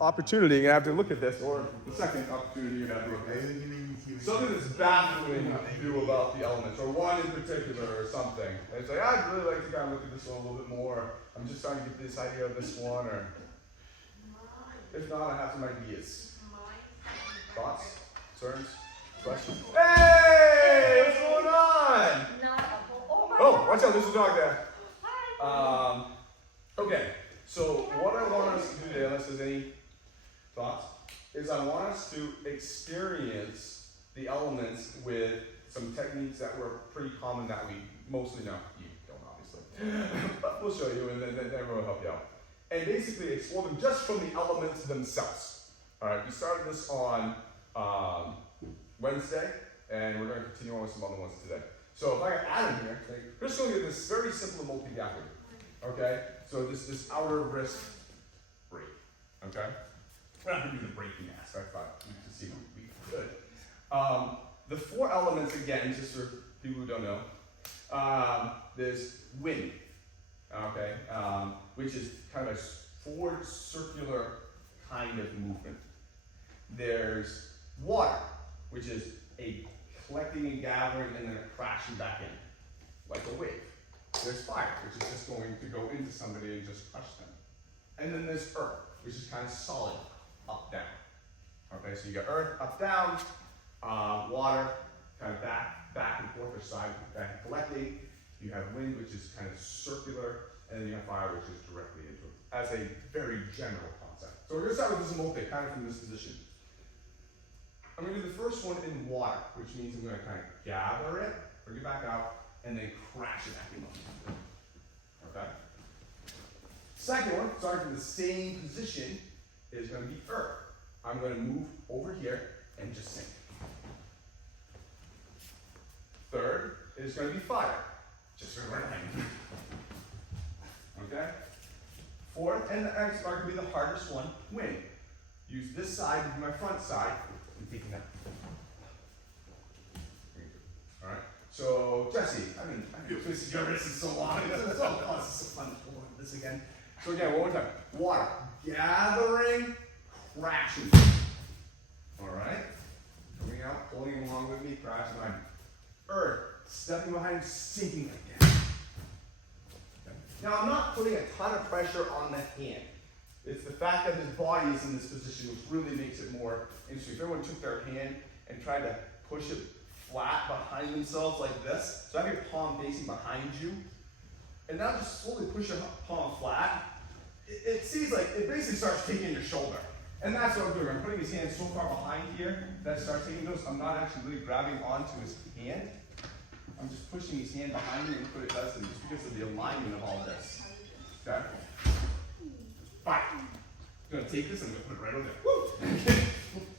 opportunity, you're gonna have to look at this, or the second opportunity you're gonna have to look at this. Something that's baffling you about the elements, or one in particular, or something. And it's like, I'd really like to kind of look at this one a little bit more. I'm just trying to get this idea of this one, or if not, I have some ideas. Thoughts? Concerns? Questions? Hey! What's going on? Oh, watch out, there's a dog there. Okay, so what I want us to do today, unless there's any thoughts, is I want us to experience the elements with some techniques that were pretty common that we mostly know. You don't, obviously. But we'll show you, and then everyone will help you out. And basically explore them just from the elements themselves. All right, we started this on Wednesday, and we're going to continue on with some other ones today. So if I got Adam here, we're just going to get this very simple multi-gapping. Okay? So this outer wrist break. Okay? We're not going to do the breaking aspect, but we can see we could. The four elements, again, just for people who don't know, there's wind. Okay? Which is kind of a forward circular kind of movement. There's water, which is a collecting and gathering and then a crashing back in, like a wave. There's fire, which is just going to go into somebody and just crush them. And then there's earth, which is kind of solid, up, down. Okay, so you got earth, up, down, water, kind of back and forth, or side, back and collecting. You have wind, which is kind of circular, and then you have fire, which is directly into it, as a very general concept. So we're going to start with this multi, kind of from this position. I'm going to do the first one in water, which means I'm going to kind of gather it, bring it back out, and then crash it back in. Okay? Second one, starting from the same position, is going to be earth. I'm going to move over here and just sink. Third is going to be fire. Just going to hang. Okay? Fourth, and the next part going to be the hardest one, wind. Use this side to be my front side. And taking that. All right. So Jesse, I feel twisted your wrist is so long. It's so fun. Hold on this again. So again, one more time. Water, gathering, crashing. All right. Coming out, pulling along with me, crashing behind. Earth, stepping behind, sinking again. Okay. Now I'm not putting a ton of pressure on the hand. It's the fact that his body is in this position which really makes it more interesting. If everyone took their hand and tried to push it flat behind themselves like this, so have your palm facing behind you, and now just slowly push your palm flat, it seems like it basically starts taking your shoulder. And that's what I'm doing. I'm putting his hand so far behind here that it starts taking those. I'm not actually really grabbing onto his hand. I'm just pushing his hand behind me, and look what it does to me, just because of the alignment of all this. Okay? Fine. I'm going to take this and I'm going to put it right over there. Woo!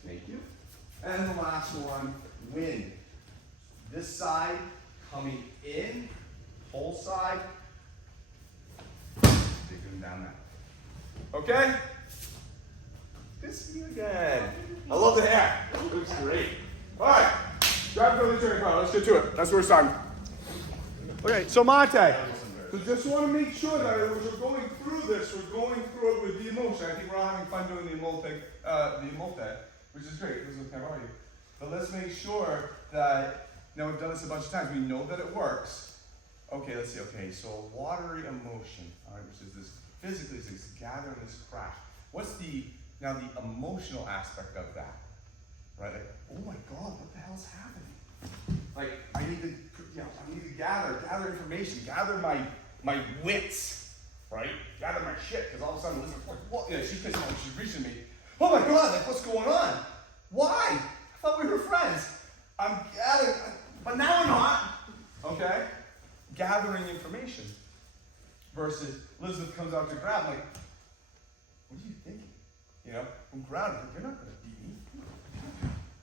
Thank you. And the last one, wind. This side coming in, whole side, take them down now. Okay? Good to see you again. I love the hair. It looks great. All right. Grab the turning power. Let's get to it. That's where it's time. Okay, so Mate. So just want to make sure that as we're going through this, we're going through it with the emotion. I think we're all having fun doing the emote, which is great. This is kind of you. But let's make sure that, now we've done this a bunch of times, we know that it works. Okay, let's see. Okay, so watery emotion, all right, which is this physically, is this gathering, this crash. What's the emotional aspect of that? Right? Like, oh my God, what the hell's happening? Like, I need to gather information, gather my wits, right? Gather my shit, because all of a sudden Elizabeth's like, what? Yeah, she's pissed off, she's reaching me. Oh my God, like, what's going on? Why? I thought we were friends. I'm gathering, but now we're not. Okay? Gathering information. Versus Elizabeth comes out to grab, like, what are you thinking? You know, I'm grounded. You're not going to beat me.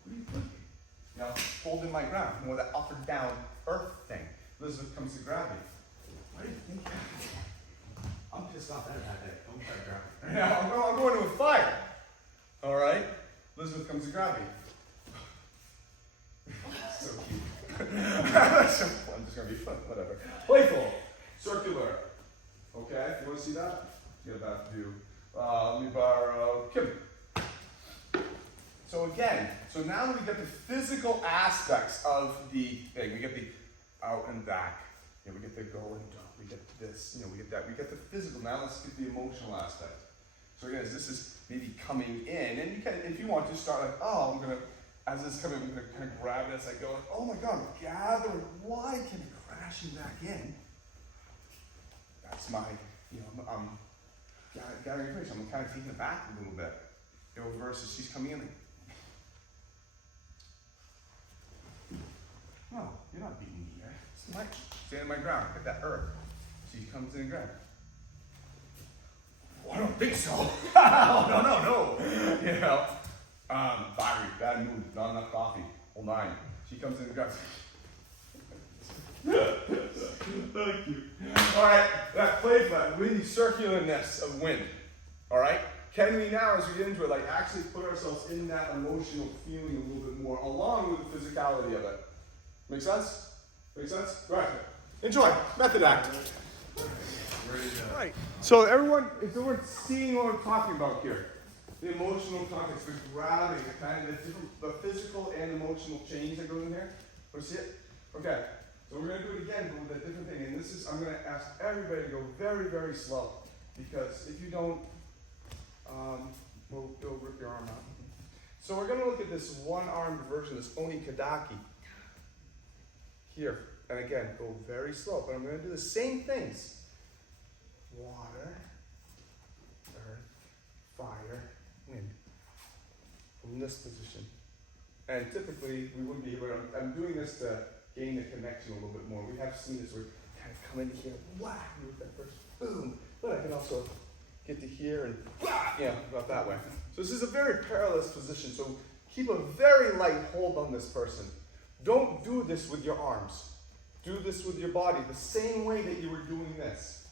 What are you thinking? You know, holding my ground, more that up and down earth thing. Elizabeth comes to grab me. What do you think? I'm pissed off that day. Don't try to grab me. Yeah, I'm going to a fire. All right? Elizabeth comes to grab me. So cute. That's so fun. It's going to be fun. Whatever. Playful. Circular. Okay? You want to see that? Get that view. Let me borrow Kim. So again, so now we get the physical aspects of the thing. We get the out and back. You know, we get the go and dump. We get this. You know, we get that. We get the physical. Now let's get the emotional aspect. So again, this is maybe coming in, and you can, if you want to, start like, oh, I'm gonna, as this coming, I'm gonna kind of grab it as I go. Like, oh my God, gather. Why can it crashing back in? That's my, you know, gathering information. I'm kind of taking it back a little bit. You know, versus she's coming in like, no, you're not beating me here. It's my stand in my ground. Get that earth. She comes in and grabs. Oh, I don't think so. no. You know, fiery, bad mood, not enough coffee. Whole nine. She comes in and grabs. Thank you. All right, that playful, windy circularness of wind. All right. Can we now, as we get into it, like actually put ourselves in that emotional feeling a little bit more, along with the physicality of it? Make sense? Make sense? Right. Enjoy. Method act. Right. So everyone seeing what we're talking about here? The emotional context, the grabbing, the kind of the physical and emotional change that goes in here. Want to see it? Okay. So we're going to do it again, but with a different thing. And this is, I'm going to ask everybody to go very, very slow, because if you don't, it'll rip your arm out. So we're going to look at this one-armed version, this onikadaki here. And again, go very slow, but I'm going to do the same things. Water, earth, fire, wind. From this position. And typically, we wouldn't be able to, I'm doing this to gain the connection a little bit more. We have seen this where you kind of come in here, whack, with that first boom. But I can also get to here and whack, about that way. So this is a very perilous position. So keep a very light hold on this person. Don't do this with your arms. Do this with your body, the same way that you were doing this.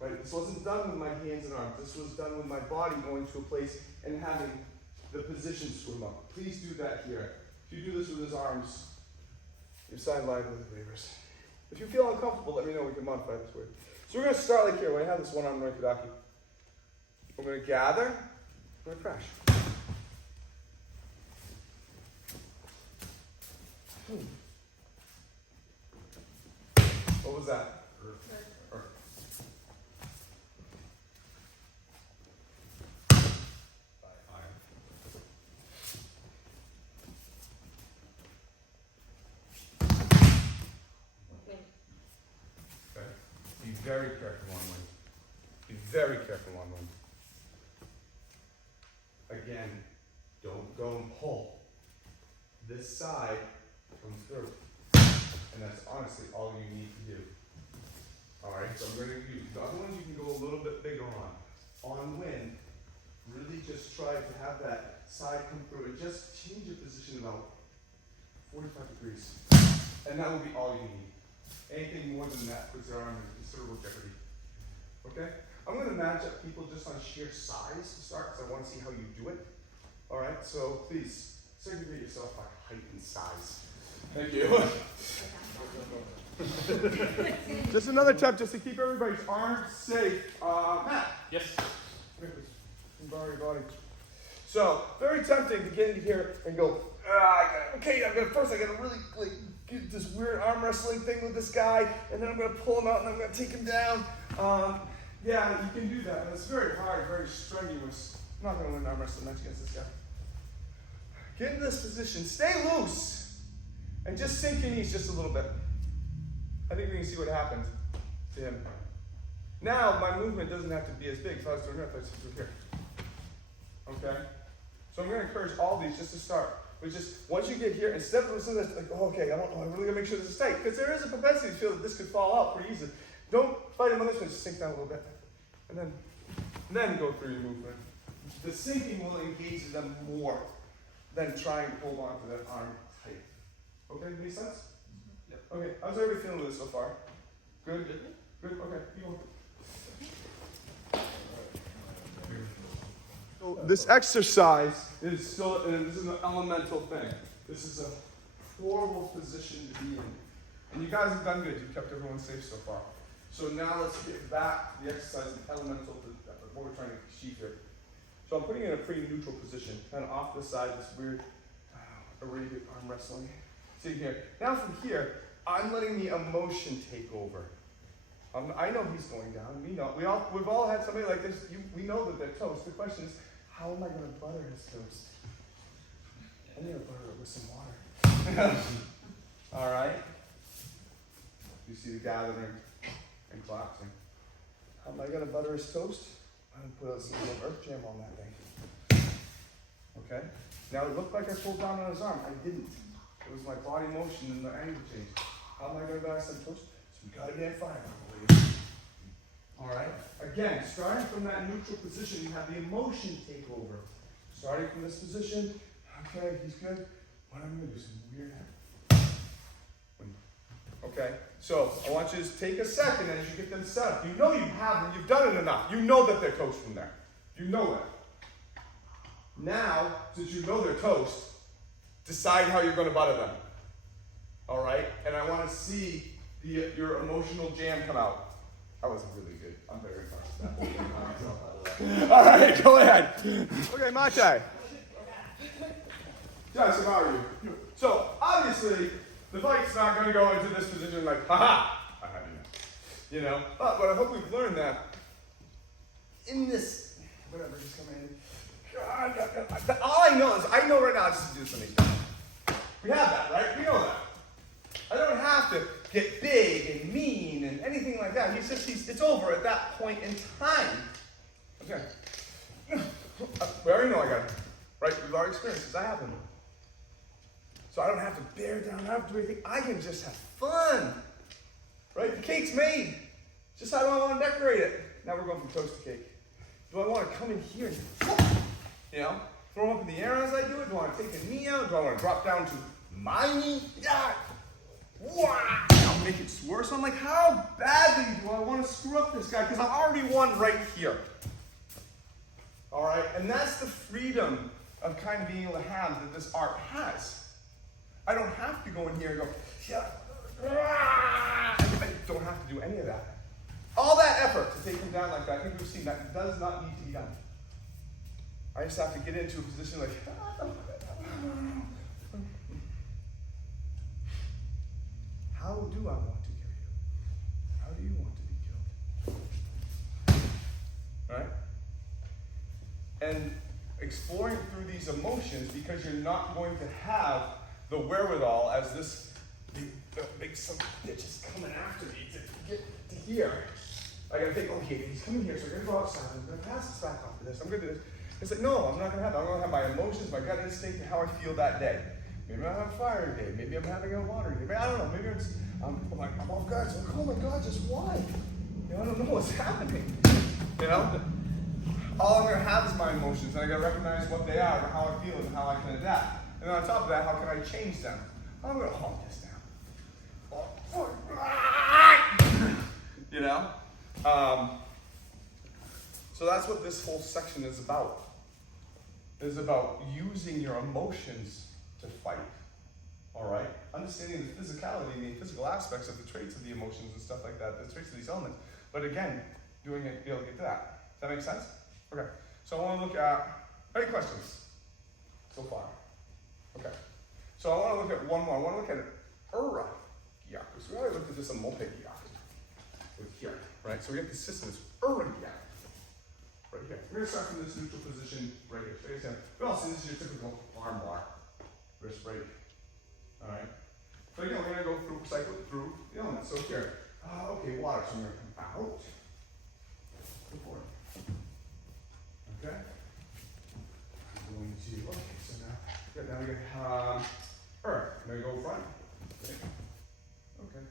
Right? This wasn't done with my hands and arms. This was done with my body going to a place and having the position swim up. Please do that here. If you do this with his arms, you're sidelined with the waivers. If you feel uncomfortable, let me know. We can modify this way. So we're going to start like here. When I have this one-arm onikadaki, we're going to gather. We're going to crash. What was that? Earth. Be very careful on wind. Be very careful on wind. Again, don't go and pull. This side comes through. And that's honestly all you need to do. Alright, so I'm going to use the other ones you can go a little bit bigger on. On wind, really just try to have that side come through and just change your position about 45 degrees. And that will be all you need. Anything more than that puts your arm in considerable jeopardy. Okay? I'm going to match up people just on sheer size to start, because I want to see how you do it. Alright, so please segregate yourself by height and size. Thank you. Just another tip, just to keep everybody's arms safe. Matt. Yes. Borrow your body. So, very tempting to get into here and go, first I gotta really get this weird arm wrestling thing with this guy, and then I'm gonna pull him out and I'm gonna take him down. Yeah, you can do that, but it's very hard, very strenuous. I'm not gonna win an arm wrestling match against this guy. Get in this position, stay loose, and just sink your knees just a little bit. I think we can see what happened to him. Now, my movement doesn't have to be as big. If I was doing here, I was doing here. Okay? So I'm going to encourage all these just to start. But just, once you get here, instead of listening to this, like, oh, okay, I really got to make sure this is tight. Because there is a propensity to feel that this could fall out pretty easily. Don't fight him on this one, just sink down a little bit. And then go through your movement. The sinking will engage them more than trying to hold on to that arm tight. Okay, make sense? Yep. Okay, how's everybody feeling with this so far? Good? Good? Okay, keep going. So this exercise is still, this is an elemental thing. This is a horrible position to be in. And you guys have done good. You've kept everyone safe so far. So now let's get back to the exercise of elemental, what we're trying to achieve here. So I'm putting it in a pretty neutral position, kind of off the side, this weird Arabian arm wrestling. See here. Now from here, I'm letting the emotion take over. I know he's going down. We've all had somebody like this. We know that they're toast. The question is, how am I going to butter his toast? I'm going to butter it with some water. All right. You see the gathering and collapsing. How am I going to butter his toast? I'm going to put some earth jam on that thing. Okay. Now it looked like I pulled down on his arm. I didn't. It was my body motion and the angle change. How am I going to butter some toast? So we got to get fire, I believe. All right. Again, starting from that neutral position, you have the emotion take over. Starting from this position. Okay, he's good. What am I going to do? Some weird. Okay, so I want you to take a second as you get them set up. You know you have them, you've done it enough. You know that they're toast from there. You know that. Now, since you know they're toast, decide how you're going to butter them. All right, and I want to see your emotional jam come out. That was really good. I'm very impressed with that. All right, go ahead. Okay, Mate. Yes, how are you? So, obviously, the fight's not going to go into this position like, haha, I have you now. But I hope we've learned that in this, whatever, just come in. God, all I know is, I know right now just to do something. We have that, right? We know that. I don't have to get big and mean and anything like that. It's over at that point in time. Okay. We already know I got it, right? We've already experienced this. I have them. So I don't have to bear down, I don't have to do anything. I can just have fun. Right? The cake's made. Just how do I want to decorate it? Now we're going from toast to cake. Do I want to come in here and throw them up in the air as I do it? Do I want to take a knee out? Do I want to drop down to my knee? Yeah. Wow. I'll make it worse. I'm like, how badly do I want to screw up this guy? Because I've already won right here. All right? And that's the freedom of kind of being able to have that this art has. I don't have to go in here and go, yeah. I don't have to do any of that. All that effort to take him down like that, I think we've seen that does not need to be done. I just have to get into a position like, how do I want to kill you? How do you want to be killed? Right? And exploring through these emotions, because you're not going to have the wherewithal as this big son of a bitch is coming after me to get to here. I gotta think, okay, he's coming here, so I'm gonna go outside, I'm gonna pass this back off to this, I'm gonna do this. It's like, no, I'm not gonna have that. I'm gonna have my emotions, my gut instinct, and how I feel that day. Maybe I'm having a fire day, maybe I'm having a water day, maybe I don't know, maybe I'm like, I'm off guard, so I'm like, oh my God, just why? I don't know what's happening. All I'm gonna have is my emotions, and I gotta recognize what they are, and how I feel, and how I can adapt. And then on top of that, how can I change them? I'm going to calm this down. So that's what this whole section is about. It's about using your emotions to fight. All right? Understanding the physicality and the physical aspects of the traits of the emotions and stuff like that, the traits of these elements. But again, doing it, be able to get to that. Does that make sense? Okay. So I want to look at, any questions so far? Okay, so I want to look at one more. I want to look at an ura gyak. So we already looked at this a multi gyak with here, right? So we have this system, this ura gyak, right here. We're going to start from this neutral position right here. So you understand, but also this is your typical arm bar, wrist break. All right. So again, we're going to go through, cycle through the elements. So here, okay, water. So I'm going to come out. Go forward. Okay. I'm going to. Okay, so now. Good, now we get earth. I'm going to go front. Okay.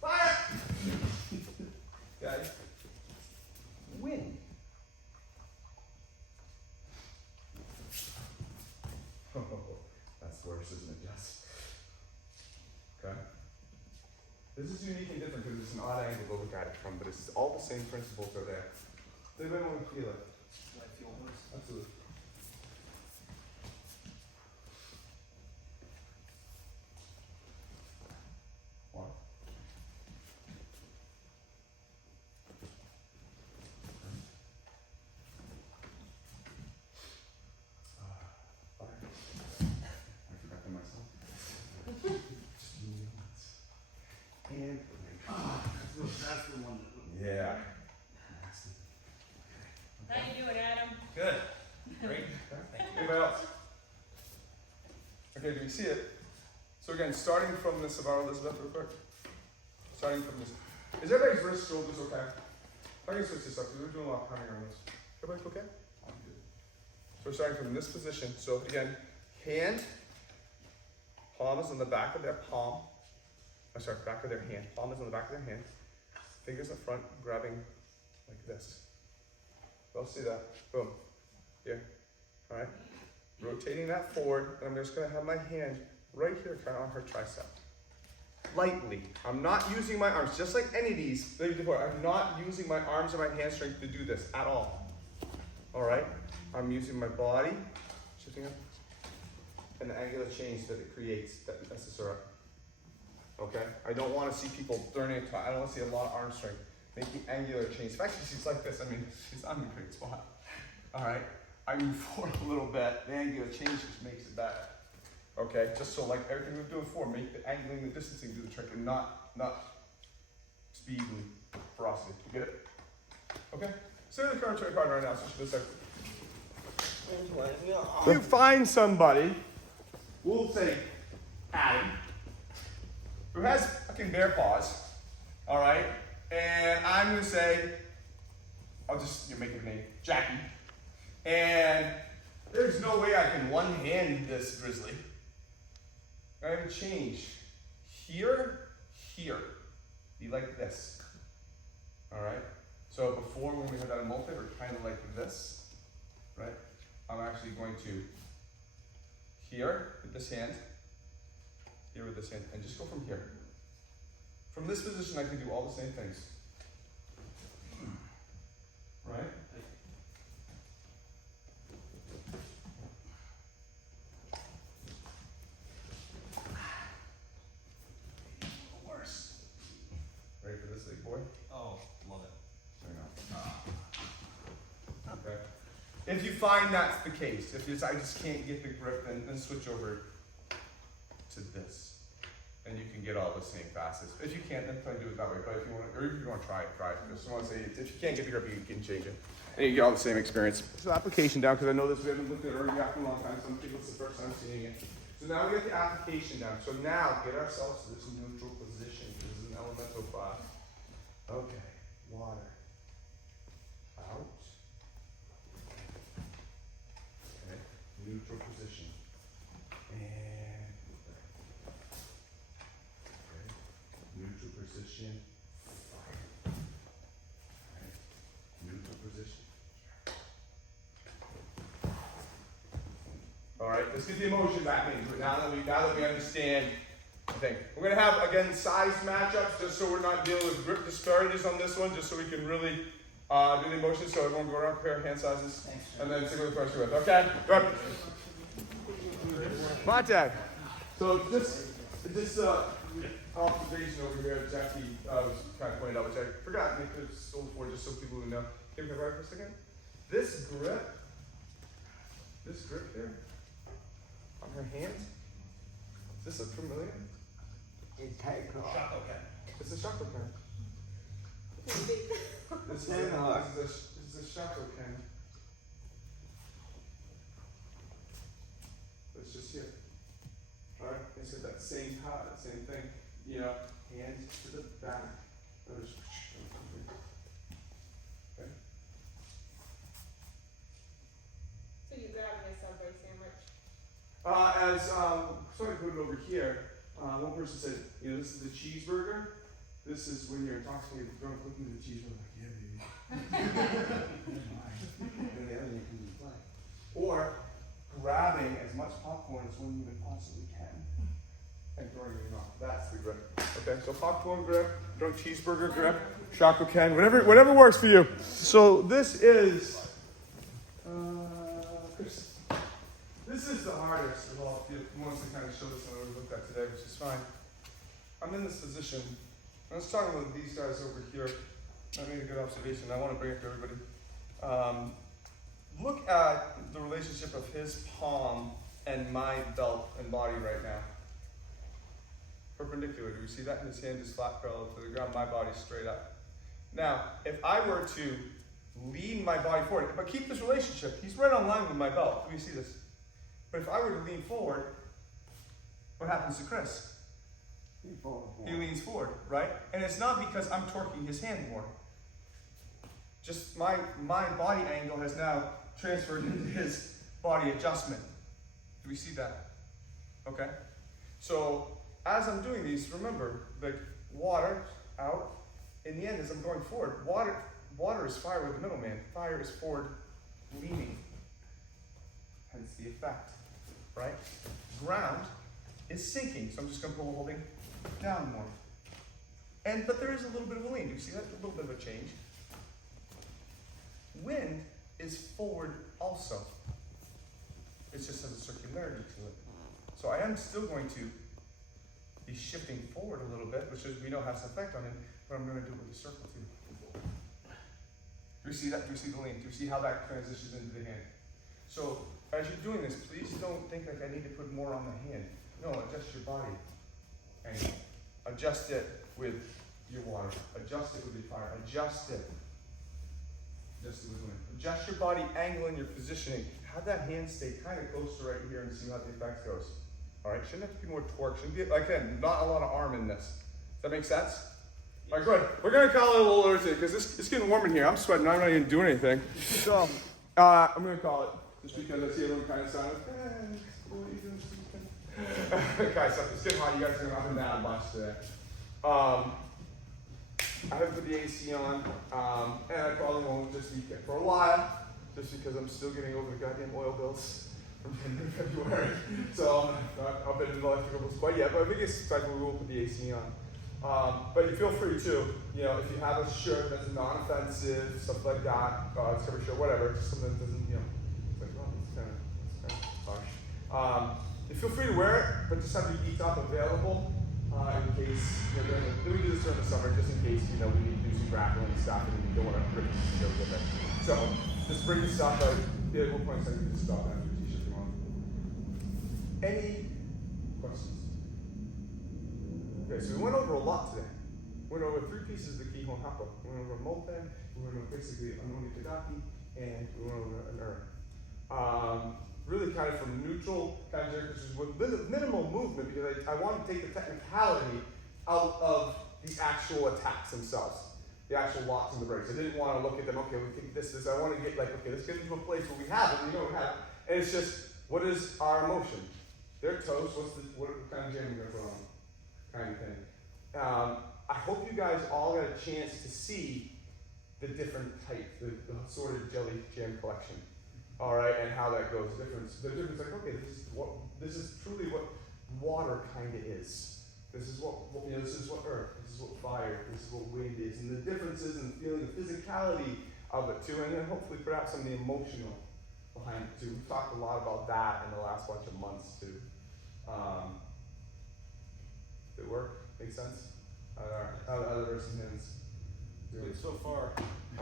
Fire! Okay. Wind. Oh, that's worse, isn't it, Jess? Okay. This is unique and different because it's an odd angle to look at it from, but it's all the same principles are there. Does anybody want to feel it? Do I feel this? Absolutely. One. Yeah. How you doing, Adam? Good. Great. Thank you. Anybody else? Okay, do you see it? So again, starting from this, Elizabeth, real quick. Starting from this. Is everybody's wrist, shoulders okay? I can switch this up because we're doing a lot of pounding on this. Everybody's okay? I'm good. So we're starting from this position. So again, hand, palm is on the back of their palm. I'm sorry, back of their hand. Palm is on the back of their hand. Fingers in front, grabbing like this. Y'all see that? Boom. Here. Alright? Rotating that forward, and I'm just gonna have my hand right here, kind of on her tricep. Lightly. I'm not using my arms, just like any of these. I'm not using my arms or my hand strength to do this at all. Alright? I'm using my body, shifting up, and the angular change that it creates that messes her up. Okay? I don't want to see people turning into, I don't want to see a lot of arm strength. Making angular change. In fact, she's like this. I mean, she's on a great spot. Alright? I move forward a little bit. The angular change just makes it better. Okay? Just so like everything we're doing before, make the angling, the distancing do the trick, and not speed and ferocity. You get it? Okay? So the current trick card right now, so she does that. You find somebody, we'll say Adam, who has fucking bare paws, all right? And I'm gonna say, I'll just make her name, Jackie. And there's no way I can one-hand this grizzly. I have to change. Here, be like this. All right? So before when we had that multi, we're kind of like this, right? I'm actually going to here with this hand, here with this hand, and just go from here. From this position, I can do all the same things. Right? Worse. Ready for this big boy? Oh, love it. There you go. Okay. If you find that's the case, if I just can't get the grip, then switch over to this. And you can get all the same facets. If you can't, then try to do it that way. But if you want to, or if you want to try it. Just want to say, if you can't get the grip, you can change it. And you get all the same experience. So application down, because I know this, we haven't looked at it already after a long time. Some people, it's the first time seeing it. So now we get the application down. So now, get ourselves to this neutral position. This is an elemental class. Okay, water. Out. Okay, neutral position. And neutral position, fire. Right. Neutral position. All right, let's get the emotion back into it. Now that we understand the thing. We're gonna have again size matchups, just so we're not dealing with grip disparities on this one, just so we can really do the emotion. So everyone go around, compare hand sizes, and then see what the first with. Okay, go ahead. Montag. So this observation over here, Jackie was kind of pointed out, which I forgot, and I could have stole for just so people who know. Can you right for a second? This grip here on her hand, is this a familiar? It's tight. Shako Ken. It's a Shako Ken. This is a Shako Ken. It's just here. Alright, it's got that same power, that same thing. You know, hands to the back. Okay. So you grabbing a Subway sandwich? Sorry to put it over here. One person said, you know, this is the cheeseburger. This is when you're intoxicated, you're looking at the cheeseburger like, yeah, baby. And the other you can play. Or grabbing as much popcorn as one human possibly can and throwing it off. That's the grip. Okay, so popcorn grip, drunk cheeseburger grip, Shako Ken, whatever works for you. So this is, Chris, this is the hardest of all. He wants to kind of show this one we looked at today, which is fine. I'm in this position. I was talking with these guys over here. I made a good observation. I want to bring it to everybody. Look at the relationship of his palm and my belt and body right now. Perpendicular. Do we see that? His hand is flat parallel to the ground. My body's straight up. Now, if I were to lean my body forward, but keep this relationship, he's right on line with my belt. Let me see this. But if I were to lean forward, what happens to Chris? He leans forward, right? And it's not because I'm torquing his hand more. Just my body angle has now transferred into his body adjustment. Do we see that? Okay? So, as I'm doing these, remember, the water out. In the end, as I'm going forward, water is fire with the middleman. Fire is forward leaning. Hence the effect, right? Ground is sinking, so I'm just going to pull the whole thing down more. But there is a little bit of a lean. You see that? A little bit of a change. Wind is forward also. It just has a circularity to it. So I am still going to be shifting forward a little bit, which is, we know has an effect on it, but I'm going to do it with a circle too. Do you see that? Do you see the lean? Do you see how that transitions into the hand? So as you're doing this, please don't think like I need to put more on the hand. No, adjust your body angle. Adjust it with your water. Adjust it with your fire. Adjust it. Adjust it with wind. Adjust your body angle and your positioning. Have that hand stay kind of close to right here and see how the effect goes. All right, shouldn't have to be more torque. Shouldn't be, again, not a lot of arm in this. Does that make sense? All right, good. We're going to call it a little early because it's getting warm in here. I'm sweating. I'm not even doing anything. So, I'm going to call it just because I see a little kind of sound. Guys, so it's getting hot. You guys are going up and down a bunch today. I haven't put the AC on, and I probably won't this weekend for a while, just because I'm still getting over the goddamn oil bills from January, February. So I'm not up in the electrical bills quite yet, but I think it's cycle we will put the AC on. But you feel free too. You know, if you have a shirt that's non-offensive, stuff like that, it's cover shirt, whatever, just something that doesn't, you know, it's like, well, it's kind of harsh. You feel free to wear it, but just have your heat top available in case, you know, we do this during the summer, just in case, you know, we need to do some grappling stuff and we don't want to rip the t-shirt with it. So, just bring your stuff out. Yeah, we'll point something to stop after your t-shirt come on. Any questions? Okay, so we went over a lot today. We went over 3 pieces of the Kihon Happo. We went over a Molten, we went over basically a Monikadaki, and we went over an urn. Really kind of from neutral kind of exercises with minimal movement because I want to take the technicality out of the actual attacks themselves, the actual locks and the breaks. I didn't want to look at them, okay, we think this. I want to get like, okay, let's get into a place where we have it, we don't have it. And it's just, what is our emotion? Their toes, what kind of jam are we going to put on? Kind of thing. I hope you guys all got a chance to see the different types, the assorted jelly jam collection. All right, and how that goes. The difference, like, okay, this is truly what water kind of is. This is what you know. This is what earth. This is what fire. This is what wind is, and the differences and the feeling, the physicality of it too, and then hopefully perhaps some of the emotional behind it too. We've talked a lot about that in the last bunch of months too. Did it work? Make sense? How the other person hands? Good so far.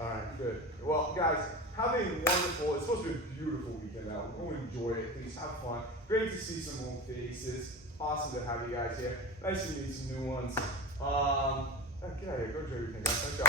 All right, good. Well, guys, have a wonderful, it's supposed to be a beautiful weekend now. We're going to enjoy it. Please have fun. Great to see some old faces. Awesome to have you guys here. Nice to meet some new ones. Get out of here. Go enjoy your weekend, guys. Nice job.